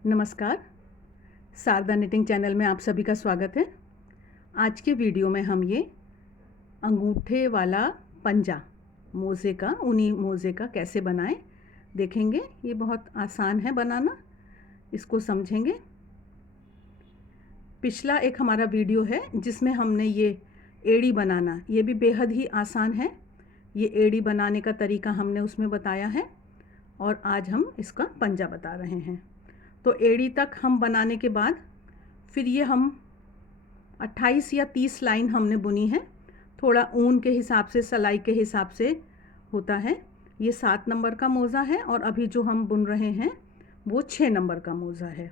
नमस्कार। Sharda knitting channel में आप सभी का स्वागत है। आज के वीडियो में हम ये अंगूठे वाला पंजा मोज़े का, ऊनी मोज़े का कैसे बनाएं देखेंगे। ये बहुत आसान है बनाना, इसको समझेंगे। पिछला एक हमारा वीडियो है जिसमें हमने ये एड़ी बनाना, ये भी बेहद ही आसान है। ये एड़ी बनाने का तरीका हमने उसमें बताया है और आज हम इसका पंजा बता रहे हैं। तो एड़ी तक हम बनाने के बाद फिर ये हम 28 या 30 लाइन हमने बुनी है। थोड़ा ऊन के हिसाब से, सिलाई के हिसाब से होता है। ये 7 नंबर का मोज़ा है और अभी जो हम बुन रहे हैं वो 6 नंबर का मोज़ा है।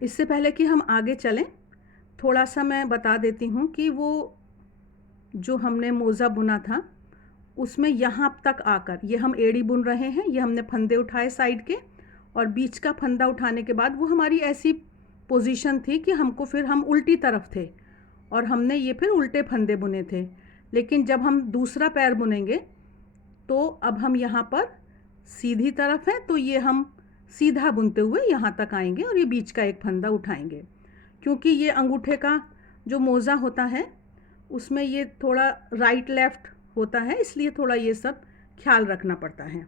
इससे पहले कि हम आगे चलें, थोड़ा सा मैं बता देती हूँ कि वो जो हमने मोज़ा बुना था उसमें यहाँ तक आकर ये हम एड़ी बुन रहे हैं। ये हमने फंदे उठाए साइड के और बीच का फंदा उठाने के बाद वो हमारी ऐसी पोजीशन थी कि हमको फिर हम उल्टी तरफ थे और हमने ये फिर उल्टे फंदे बुने थे। लेकिन जब हम दूसरा पैर बुनेंगे तो अब हम यहाँ पर सीधी तरफ है, तो ये हम सीधा बुनते हुए यहाँ तक आएंगे और ये बीच का एक फंदा उठाएंगे। क्योंकि ये अंगूठे का जो मोज़ा होता है उसमें ये थोड़ा राइट लेफ़्ट होता है, इसलिए थोड़ा ये सब ख्याल रखना पड़ता है।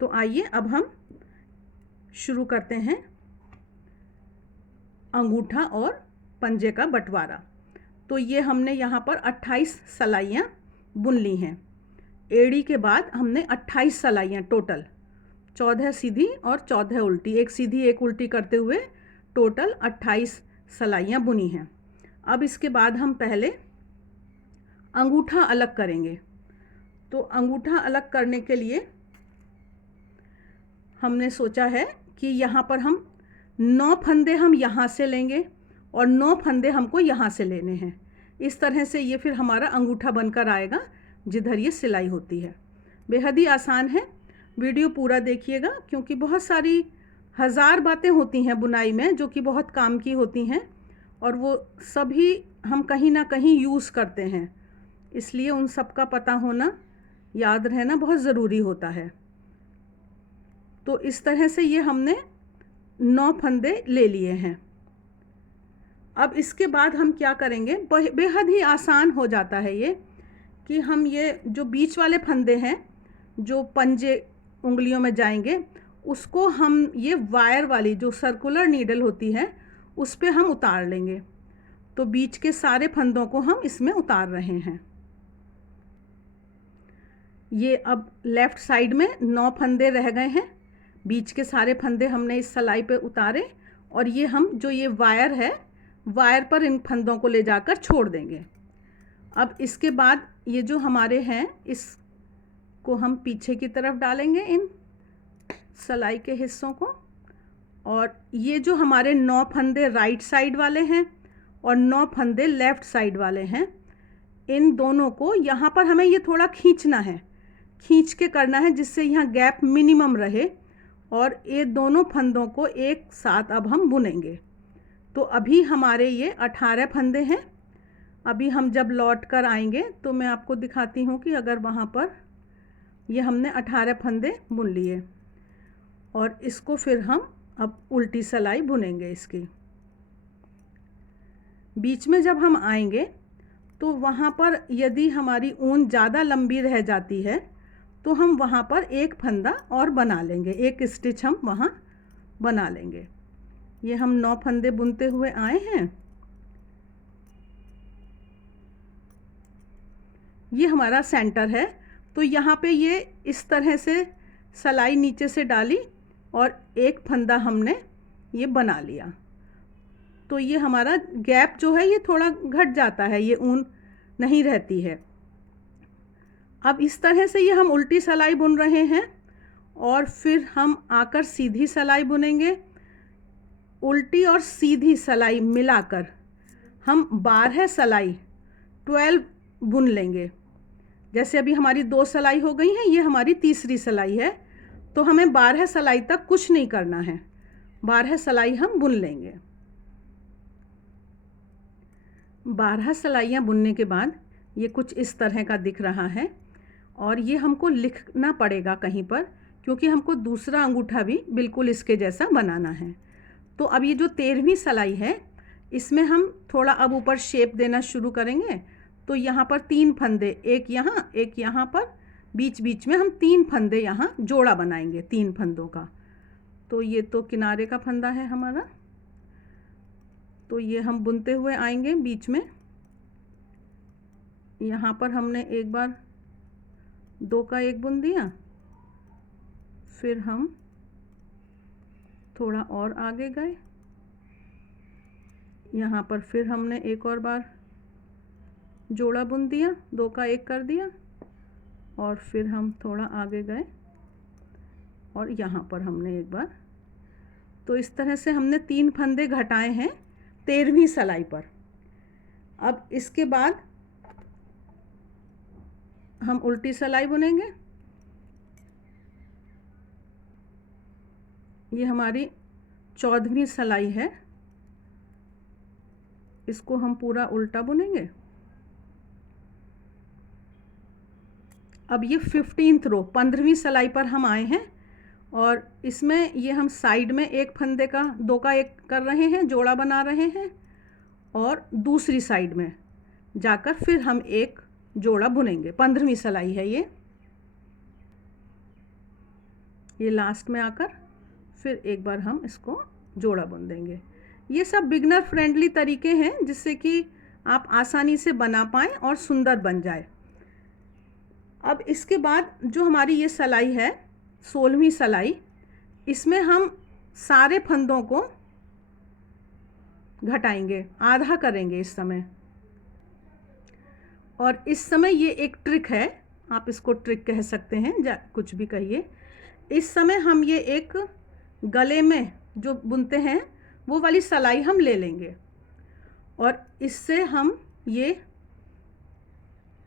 तो आइए अब हम शुरू करते हैं अंगूठा और पंजे का बंटवारा। तो ये हमने यहाँ पर 28 सलाइयाँ बुन ली हैं। एड़ी के बाद हमने 28 सलाइयाँ टोटल, 14 सीधी और 14 उल्टी, एक सीधी एक उल्टी करते हुए टोटल 28 सलाइयाँ बुनी हैं। अब इसके बाद हम पहले अंगूठा अलग करेंगे। तो अंगूठा अलग करने के लिए हमने सोचा है कि यहाँ पर हम 9 फंदे हम यहाँ से लेंगे और 9 फंदे हमको यहाँ से लेने हैं। इस तरह से ये फिर हमारा अंगूठा बनकर आएगा जिधर ये सिलाई होती है। बेहद ही आसान है, वीडियो पूरा देखिएगा क्योंकि बहुत सारी हज़ार बातें होती हैं बुनाई में जो कि बहुत काम की होती हैं और वो सभी हम कहीं ना कहीं यूज़ करते हैं, इसलिए उन सब का पता होना, याद रहना बहुत ज़रूरी होता है। तो इस तरह से ये हमने 9 फंदे ले लिए हैं। अब इसके बाद हम क्या करेंगे, बेहद ही आसान हो जाता है ये कि हम ये जो बीच वाले फंदे हैं जो पंजे उंगलियों में जाएंगे उसको हम ये वायर वाली जो सर्कुलर नीडल होती है उस पे हम उतार लेंगे। तो बीच के सारे फंदों को हम इसमें उतार रहे हैं। ये अब लेफ़्ट साइड में 9 फंदे रह गए हैं, बीच के सारे फंदे हमने इस सलाई पे उतारे और ये हम जो ये वायर है, वायर पर इन फंदों को ले जाकर छोड़ देंगे। अब इसके बाद ये जो हमारे हैं इसको हम पीछे की तरफ डालेंगे, इन सलाई के हिस्सों को। और ये जो हमारे 9 फंदे राइट साइड वाले हैं और 9 फंदे लेफ़्ट साइड वाले हैं, इन दोनों को यहाँ पर हमें ये थोड़ा खींचना है, खींच के करना है जिससे यहाँ गैप मिनिमम रहे और ये दोनों फंदों को एक साथ अब हम बुनेंगे। तो अभी हमारे ये 18 फंदे हैं। अभी हम जब लौट कर आएंगे तो मैं आपको दिखाती हूँ कि अगर वहाँ पर ये हमने 18 फंदे बुन लिए और इसको फिर हम अब उल्टी सिलाई बुनेंगे इसकी। बीच में जब हम आएंगे तो वहाँ पर यदि हमारी ऊन ज़्यादा लंबी रह जाती है तो हम वहाँ पर एक फंदा और बना लेंगे, एक स्टिच हम वहाँ बना लेंगे। ये हम 9 फंदे बुनते हुए आए हैं। ये हमारा सेंटर है, तो यहाँ पे ये इस तरह से सलाई नीचे से डाली और एक फंदा हमने ये बना लिया। तो ये हमारा गैप जो है ये थोड़ा घट जाता है, ये ऊन नहीं रहती है। अब इस तरह से ये हम उल्टी सिलाई बुन रहे हैं और फिर हम आकर सीधी सिलाई बुनेंगे। उल्टी और सीधी सिलाई मिलाकर हम 12 सिलाई 12 बुन लेंगे। जैसे अभी हमारी 2 सिलाई हो गई हैं, ये हमारी तीसरी सिलाई है, तो हमें 12 सिलाई तक कुछ नहीं करना है, 12 सिलाई हम बुन लेंगे। 12 सिलाइयाँ बुनने के बाद ये कुछ इस तरह का दिख रहा है और ये हमको लिखना पड़ेगा कहीं पर क्योंकि हमको दूसरा अंगूठा भी बिल्कुल इसके जैसा बनाना है। तो अब ये जो 13वीं सिलाई है, इसमें हम थोड़ा अब ऊपर शेप देना शुरू करेंगे। तो यहाँ पर 3 फंदे, एक यहाँ पर, बीच बीच में हम 3 फंदे यहाँ जोड़ा बनाएंगे 3 फंदों का। तो ये तो किनारे का फंदा है हमारा, तो ये हम बुनते हुए आएंगे बीच में। यहाँ पर हमने एक बार 2 का 1 बुन दिया, फिर हम थोड़ा और आगे गए, यहाँ पर फिर हमने एक और बार जोड़ा बुन दिया, 2 का 1 कर दिया, और फिर हम थोड़ा आगे गए और यहाँ पर हमने एक बार। तो इस तरह से हमने 3 फंदे घटाए हैं 13वीं सिलाई पर। अब इसके बाद हम उल्टी सिलाई बुनेंगे। ये हमारी 14वीं सिलाई है, इसको हम पूरा उल्टा बुनेंगे। अब ये 15th रो, 15वीं सिलाई पर हम आए हैं, और इसमें ये हम साइड में एक फंदे का 2 का 1 कर रहे हैं, जोड़ा बना रहे हैं, और दूसरी साइड में जाकर फिर हम एक जोड़ा बुनेंगे। 15वीं सिलाई है ये लास्ट में आकर फिर एक बार हम इसको जोड़ा बुन देंगे। ये सब बिगनर फ्रेंडली तरीके हैं जिससे कि आप आसानी से बना पाएँ और सुंदर बन जाए। अब इसके बाद जो हमारी ये सिलाई है 16वीं सिलाई, इसमें हम सारे फंदों को घटाएंगे, आधा करेंगे इस समय। और इस समय ये एक ट्रिक है, आप इसको ट्रिक कह सकते हैं, कुछ भी कहिए। इस समय हम ये एक गले में जो बुनते हैं वो वाली सिलाई हम ले लेंगे, और इससे हम ये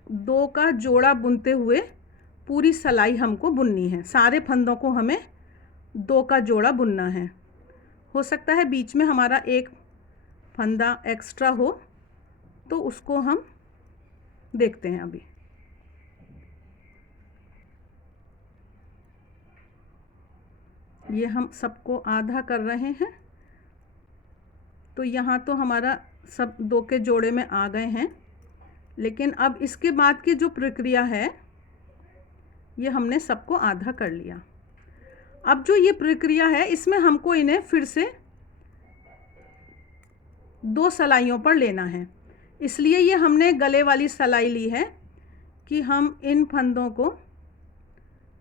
2 का जोड़ा बुनते हुए पूरी सिलाई हमको बुननी है। सारे फंदों को हमें 2 का जोड़ा बुनना है। हो सकता है बीच में हमारा एक फंदा एक्स्ट्रा हो, तो उसको हम देखते हैं अभी। ये हम सबको आधा कर रहे हैं, तो यहाँ तो हमारा सब 2 के जोड़े में आ गए हैं। लेकिन अब इसके बाद की जो प्रक्रिया है, ये हमने सबको आधा कर लिया। अब जो ये प्रक्रिया है, इसमें हमको इन्हें फिर से 2 सिलाइयों पर लेना है। इसलिए ये हमने गले वाली सिलाई ली है कि हम इन फंदों को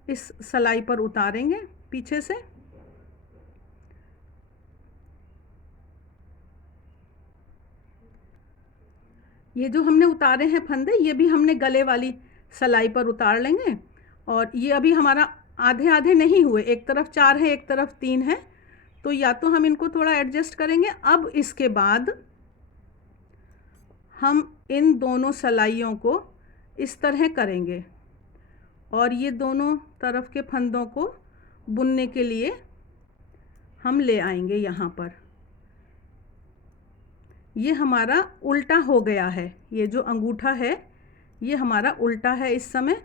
इस सिलाई पर उतारेंगे पीछे से, ये जो हमने उतारे हैं फंदे, ये भी हमने गले वाली सिलाई पर उतार लेंगे। और ये अभी हमारा आधे आधे नहीं हुए, एक तरफ 4 है, एक तरफ 3 है, तो या तो हम इनको थोड़ा एडजस्ट करेंगे। अब इसके बाद हम इन दोनों सिलाइयों को इस तरह करेंगे, और ये दोनों तरफ के फंदों को बुनने के लिए हम ले आएंगे यहाँ पर। ये हमारा उल्टा हो गया है, ये जो अंगूठा है ये हमारा उल्टा है इस समय,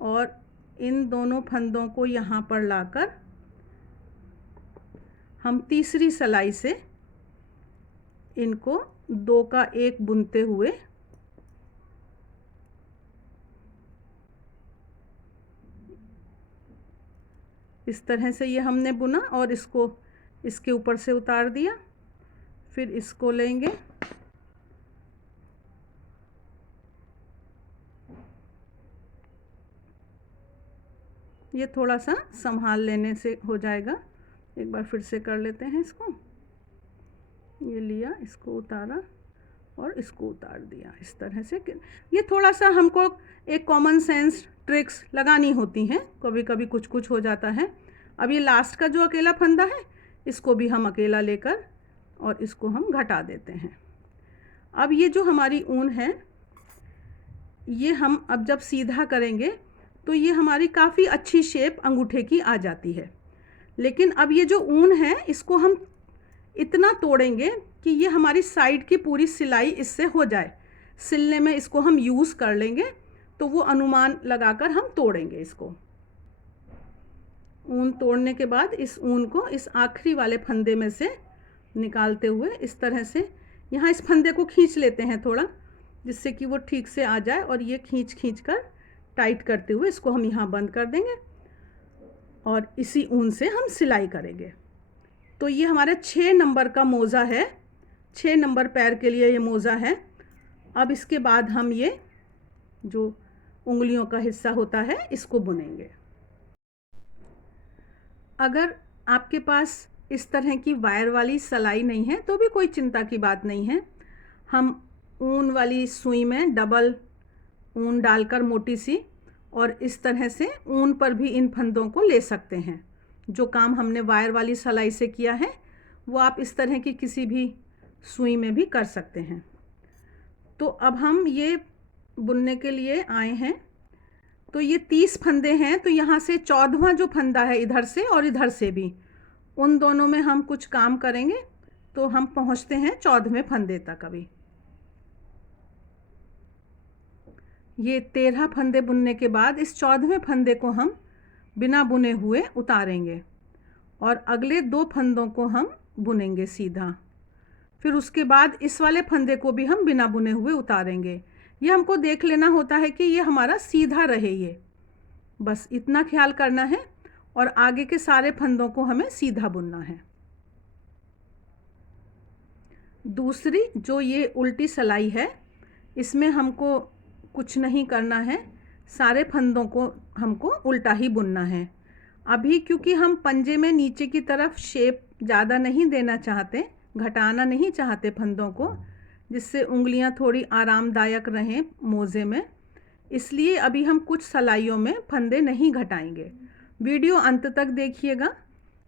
और इन दोनों फंदों को यहाँ पर लाकर हम तीसरी सिलाई से इनको 2 का 1 बुनते हुए इस तरह से ये हमने बुना, और इसको इसके ऊपर से उतार दिया। फिर इसको लेंगे, ये थोड़ा सा संभाल लेने से हो जाएगा। एक बार फिर से कर लेते हैं इसको। ये लिया, इसको उतारा और इसको उतार दिया इस तरह से। ये थोड़ा सा हमको एक कॉमन सेंस ट्रिक्स लगानी होती हैं, कभी कभी कुछ कुछ हो जाता है। अब ये लास्ट का जो अकेला फंदा है, इसको भी हम अकेला लेकर और इसको हम घटा देते हैं। अब ये जो हमारी ऊन है, ये हम अब जब सीधा करेंगे तो ये हमारी काफ़ी अच्छी शेप अंगूठे की आ जाती है। लेकिन अब ये जो ऊन है, इसको हम इतना तोड़ेंगे कि ये हमारी साइड की पूरी सिलाई इससे हो जाए। सिलने में इसको हम यूज़ कर लेंगे, तो वो अनुमान लगाकर हम तोड़ेंगे इसको। ऊन तोड़ने के बाद इस ऊन को इस आखिरी वाले फंदे में से निकालते हुए इस तरह से यहाँ इस फंदे को खींच लेते हैं थोड़ा, जिससे कि वो ठीक से आ जाए, और ये खींच कर टाइट करते हुए इसको हम यहाँ बंद कर देंगे और इसी ऊन से हम सिलाई करेंगे। तो ये हमारा 6 नंबर का मोज़ा है, 6 नंबर पैर के लिए ये मोज़ा है। अब इसके बाद हम ये जो उंगलियों का हिस्सा होता है इसको बुनेंगे। अगर आपके पास इस तरह की वायर वाली सिलाई नहीं है तो भी कोई चिंता की बात नहीं है। हम ऊन वाली सुई में डबल ऊन डालकर मोटी सी, और इस तरह से ऊन पर भी इन फंदों को ले सकते हैं। जो काम हमने वायर वाली सिलाई से किया है वो आप इस तरह की किसी भी सुई में भी कर सकते हैं। तो अब हम ये बुनने के लिए आए हैं। तो ये 30 फंदे हैं, तो यहाँ से 14वां जो फंदा है इधर से और इधर से भी, उन दोनों में हम कुछ काम करेंगे तो हम पहुँचते हैं 14वें फंदे तक। अभी ये 13 फंदे बुनने के बाद इस 14वें फंदे को हम बिना बुने हुए उतारेंगे और अगले 2 फंदों को हम बुनेंगे सीधा। फिर उसके बाद इस वाले फंदे को भी हम बिना बुने हुए उतारेंगे। ये हमको देख लेना होता है कि ये हमारा सीधा रहे, ये बस इतना ख्याल करना है, और आगे के सारे फंदों को हमें सीधा बुनना है। दूसरी जो ये उल्टी सिलाई है, इसमें हमको कुछ नहीं करना है, सारे फंदों को हमको उल्टा ही बुनना है। अभी क्योंकि हम पंजे में नीचे की तरफ शेप ज़्यादा नहीं देना चाहते, घटाना नहीं चाहते फंदों को, जिससे उंगलियां थोड़ी आरामदायक रहें मोज़े में, इसलिए अभी हम कुछ सिलाइयों में फंदे नहीं घटाएंगे। वीडियो अंत तक देखिएगा,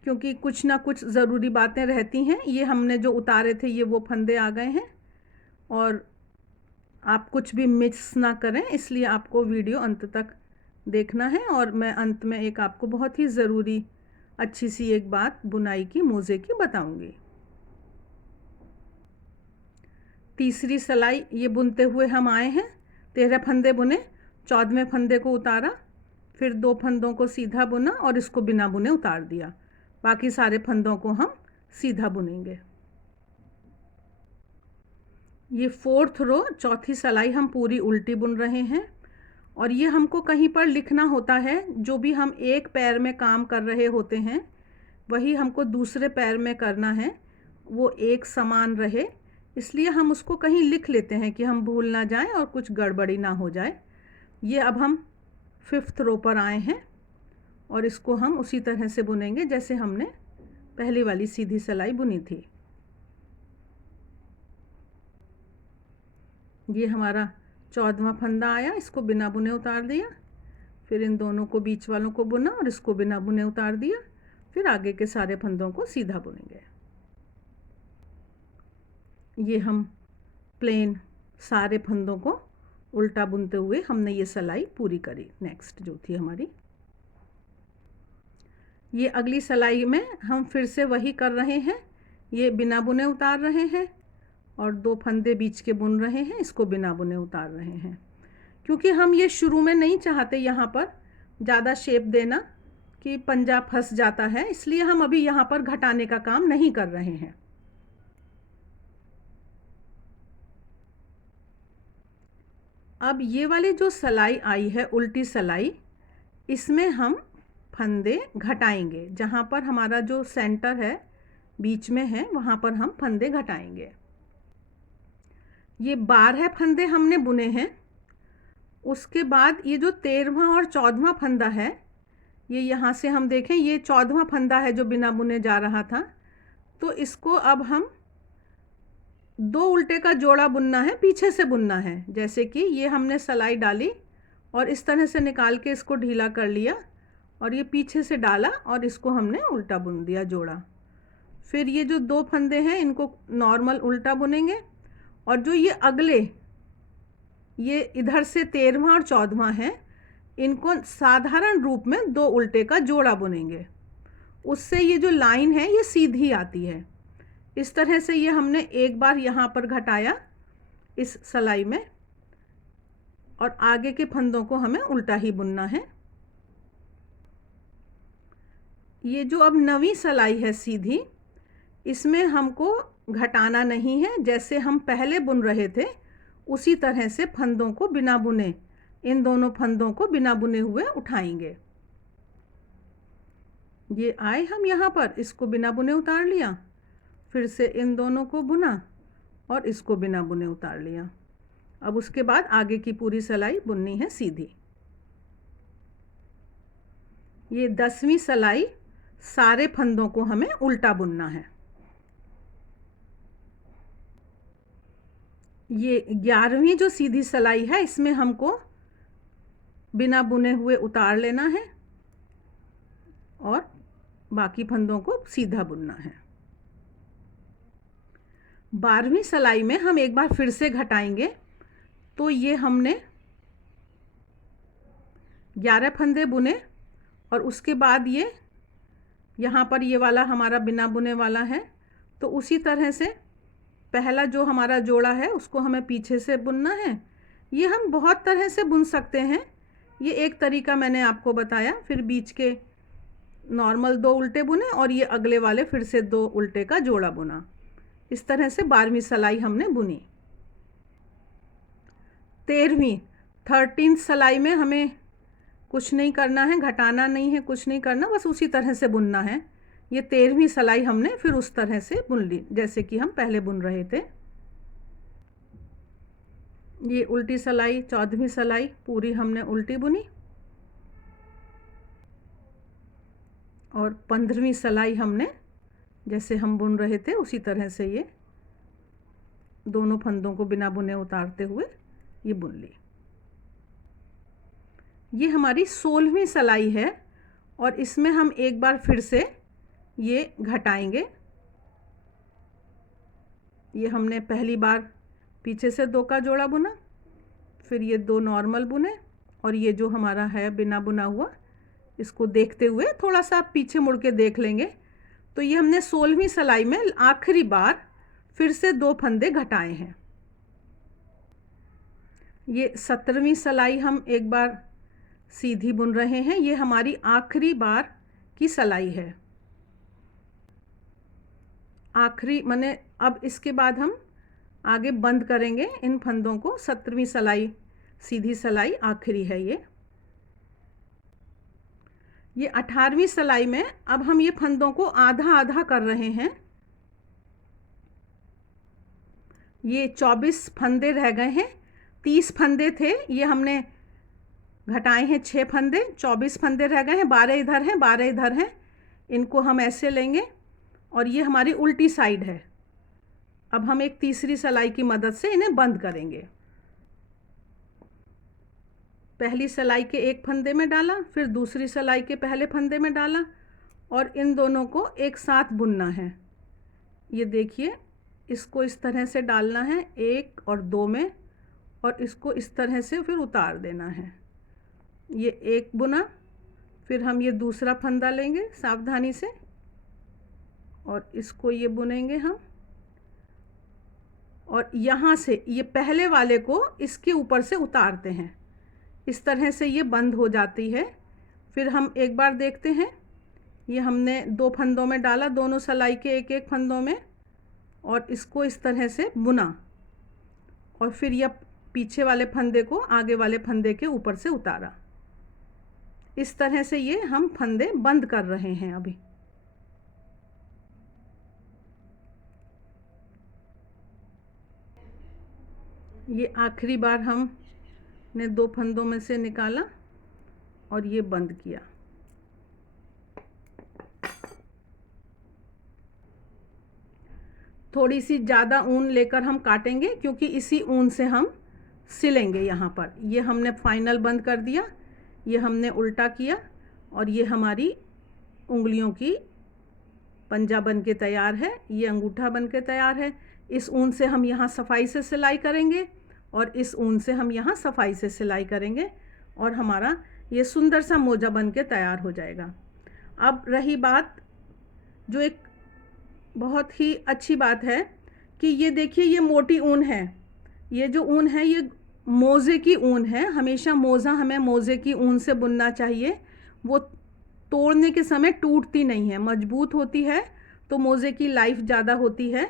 क्योंकि कुछ ना कुछ ज़रूरी बातें रहती हैं। ये हमने जो उतारे थे ये वो फंदे आ गए हैं, और आप कुछ भी मिस ना करें, इसलिए आपको वीडियो अंत तक देखना है। और मैं अंत में एक आपको बहुत ही ज़रूरी अच्छी सी एक बात बुनाई की मोज़े की बताऊंगी। तीसरी सिलाई ये बुनते हुए हम आए हैं, 13 फंदे बुने, 14वें फंदे को उतारा, फिर 2 फंदों को सीधा बुना और इसको बिना बुने उतार दिया। बाकी सारे फंदों को हम सीधा बुनेंगे। ये 4th रो, चौथी सिलाई हम पूरी उल्टी बुन रहे हैं, और ये हमको कहीं पर लिखना होता है। जो भी हम एक पैर में काम कर रहे होते हैं वही हमको दूसरे पैर में करना है, वो एक समान रहे, इसलिए हम उसको कहीं लिख लेते हैं कि हम भूल ना जाएं और कुछ गड़बड़ी ना हो जाए। ये अब हम 5th रो पर आए हैं और इसको हम उसी तरह से बुनेंगे जैसे हमने पहली वाली सीधी सिलाई बुनी थी। ये हमारा 14वां फंदा आया, इसको बिना बुने उतार दिया, फिर इन दोनों को बीच वालों को बुना और इसको बिना बुने उतार दिया, फिर आगे के सारे फंदों को सीधा बुनेंगे। ये हम प्लेन सारे फंदों को उल्टा बुनते हुए हमने ये सिलाई पूरी करी। नेक्स्ट जो थी हमारी, ये अगली सिलाई में हम फिर से वही कर रहे हैं। ये बिना बुने उतार रहे हैं और 2 फंदे बीच के बुन रहे हैं, इसको बिना बुने उतार रहे हैं। क्योंकि हम ये शुरू में नहीं चाहते यहाँ पर ज़्यादा शेप देना कि पंजा फंस जाता है, इसलिए हम अभी यहाँ पर घटाने का काम नहीं कर रहे हैं। अब ये वाली जो सिलाई आई है उल्टी सिलाई, इसमें हम फंदे घटाएंगे। जहाँ पर हमारा जो सेंटर है बीच में है वहाँ पर हम फंदे घटाएंगे। ये 12 फंदे हमने बुने हैं। उसके बाद ये जो 13वां और 14वां फंदा है, ये यहाँ से हम देखें, ये 14वां फंदा है जो बिना बुने जा रहा था। तो इसको अब हम 2 उल्टे का जोड़ा बुनना है, पीछे से बुनना है। जैसे कि ये हमने सिलाई डाली और इस तरह से निकाल के इसको ढीला कर लिया और ये पीछे से डाला और इसको हमने उल्टा बुन दिया जोड़ा। फिर ये जो 2 फंदे हैं इनको नॉर्मल उल्टा बुनेंगे, और जो ये अगले ये इधर से 13वां और 14वां है, इनको साधारण रूप में 2 उल्टे का जोड़ा बुनेंगे। उससे ये जो लाइन है ये सीधी आती है। इस तरह से ये हमने एक बार यहाँ पर घटाया इस सिलाई में, और आगे के फंदों को हमें उल्टा ही बुनना है। ये जो अब नवी सिलाई है सीधी, इसमें हमको घटाना नहीं है। जैसे हम पहले बुन रहे थे उसी तरह से फंदों को बिना बुने, इन दोनों फंदों को बिना बुने हुए उठाएंगे। ये आए हम यहाँ पर, इसको बिना बुने उतार लिया, फिर से इन दोनों को बुना और इसको बिना बुने उतार लिया। अब उसके बाद आगे की पूरी सिलाई बुननी है सीधी। ये 10वीं सिलाई, सारे फंदों को हमें उल्टा बुनना है। ये 11वीं जो सीधी सिलाई है, इसमें हमको बिना बुने हुए उतार लेना है और बाकी फंदों को सीधा बुनना है। 12वीं सिलाई में हम एक बार फिर से घटाएंगे। तो ये हमने 11 फंदे बुने और उसके बाद ये यहाँ पर ये वाला हमारा बिना बुने वाला है। तो उसी तरह से पहला जो हमारा जोड़ा है उसको हमें पीछे से बुनना है। ये हम बहुत तरह से बुन सकते हैं, ये एक तरीका मैंने आपको बताया। फिर बीच के नॉर्मल 2 उल्टे बुने और ये अगले वाले फिर से 2 उल्टे का जोड़ा बुना। इस तरह से 12वीं सिलाई हमने बुनी। 13th सिलाई में हमें कुछ नहीं करना है, घटाना नहीं है, कुछ नहीं करना, बस उसी तरह से बुनना है। ये 13वीं सिलाई हमने फिर उस तरह से बुन ली जैसे कि हम पहले बुन रहे थे। ये उल्टी सिलाई 14वीं सिलाई पूरी हमने उल्टी बुनी और 15वीं सिलाई हमने जैसे हम बुन रहे थे उसी तरह से ये दोनों फंदों को बिना बुने उतारते हुए ये बुन ली। ये हमारी 16वीं सिलाई है और इसमें हम एक बार फिर से ये घटाएंगे। ये हमने पहली बार पीछे से 2 का जोड़ा बुना, फिर ये 2 नॉर्मल बुने और ये जो हमारा है बिना बुना हुआ, इसको देखते हुए थोड़ा सा आप पीछे मुड़ के देख लेंगे। तो ये हमने 16वीं सिलाई में आखिरी बार फिर से 2 फंदे घटाए हैं। ये 17वीं सिलाई हम एक बार सीधी बुन रहे हैं, ये हमारी आखिरी बार की सिलाई है। आखिरी माने अब इसके बाद हम आगे बंद करेंगे इन फंदों को। 17वीं सिलाई सीधी सिलाई आखिरी है ये। 18वीं सिलाई में अब हम ये फंदों को आधा आधा कर रहे हैं। ये 24 फंदे रह गए हैं, 30 फंदे थे, ये हमने घटाए हैं 6 फंदे, 24 फंदे रह गए हैं, 12 इधर हैं 12 इधर हैं। इनको हम ऐसे लेंगे और ये हमारी उल्टी साइड है। अब हम एक तीसरी सिलाई की मदद से इन्हें बंद करेंगे। पहली सिलाई के एक फंदे में डाला, फिर दूसरी सिलाई के पहले फंदे में डाला और इन दोनों को एक साथ बुनना है। ये देखिए, इसको इस तरह से डालना है 1 और 2 में और इसको इस तरह से फिर उतार देना है। ये एक बुना, फिर हम ये दूसरा फंदा लेंगे सावधानी से और इसको ये बुनेंगे हम और यहाँ से ये पहले वाले को इसके ऊपर से उतारते हैं। इस तरह से ये बंद हो जाती है। फिर हम एक बार देखते हैं, ये हमने 2 फंदों में डाला, दोनों सिलाई के एक एक फंदों में और इसको इस तरह से बुना और फिर यह पीछे वाले फंदे को आगे वाले फंदे के ऊपर से उतारा। इस तरह से ये हम फंदे बंद कर रहे हैं अभी। ये आखिरी बार हमने 2 फंदों में से निकाला और ये बंद किया। थोड़ी सी ज़्यादा ऊन लेकर हम काटेंगे क्योंकि इसी ऊन से हम सिलेंगे। यहाँ पर ये हमने फाइनल बंद कर दिया, ये हमने उल्टा किया और ये हमारी उंगलियों की पंजा बन के तैयार है, ये अंगूठा बन के तैयार है। इस ऊन से हम यहाँ सफाई से सिलाई करेंगे और इस ऊन से हम यहाँ सफाई से सिलाई करेंगे और हमारा ये सुंदर सा मोजा बन के तैयार हो जाएगा। अब रही बात, जो एक बहुत ही अच्छी बात है कि ये देखिए, ये मोटी ऊन है। ये जो ऊन है ये मोज़े की ऊन है। हमेशा मोज़ा हमें मोज़े की ऊन से बुनना चाहिए, वो तोड़ने के समय टूटती नहीं है, मजबूत होती है, तो मोज़े की लाइफ ज़्यादा होती है।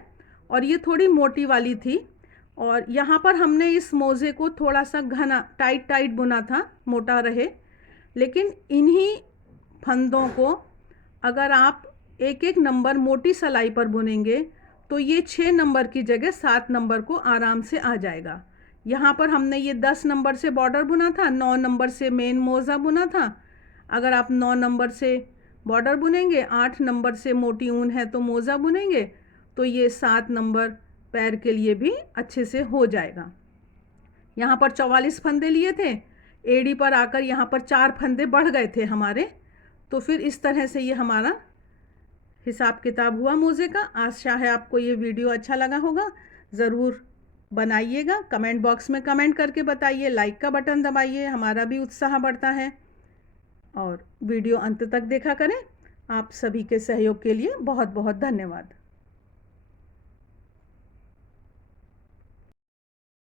और ये थोड़ी मोटी वाली थी। और यहाँ पर हमने इस मोज़े को थोड़ा सा घना टाइट टाइट बुना था, मोटा रहे। लेकिन इन्हीं फंदों को अगर आप एक एक नंबर मोटी सिलाई पर बुनेंगे तो ये 6 नंबर की जगह 7 नंबर को आराम से आ जाएगा। यहाँ पर हमने ये 10 नंबर से बॉर्डर बुना था, 9 नंबर से मेन मोज़ा बुना था। अगर आप 9 नंबर से बॉर्डर बुनेंगे, 8 नंबर से मोटी ऊन है तो मोज़ा बुनेंगे, तो ये 7 नंबर पैर के लिए भी अच्छे से हो जाएगा। यहाँ पर 44 फंदे लिए थे, एड़ी पर आकर यहाँ पर 4 फंदे बढ़ गए थे हमारे। तो फिर इस तरह से ये हमारा हिसाब किताब हुआ मोज़े का। आशा है आपको ये वीडियो अच्छा लगा होगा। ज़रूर बनाइएगा, कमेंट बॉक्स में कमेंट करके बताइए, लाइक का बटन दबाइए, हमारा भी उत्साह बढ़ता है। और वीडियो अंत तक देखा करें। आप सभी के सहयोग के लिए बहुत बहुत धन्यवाद।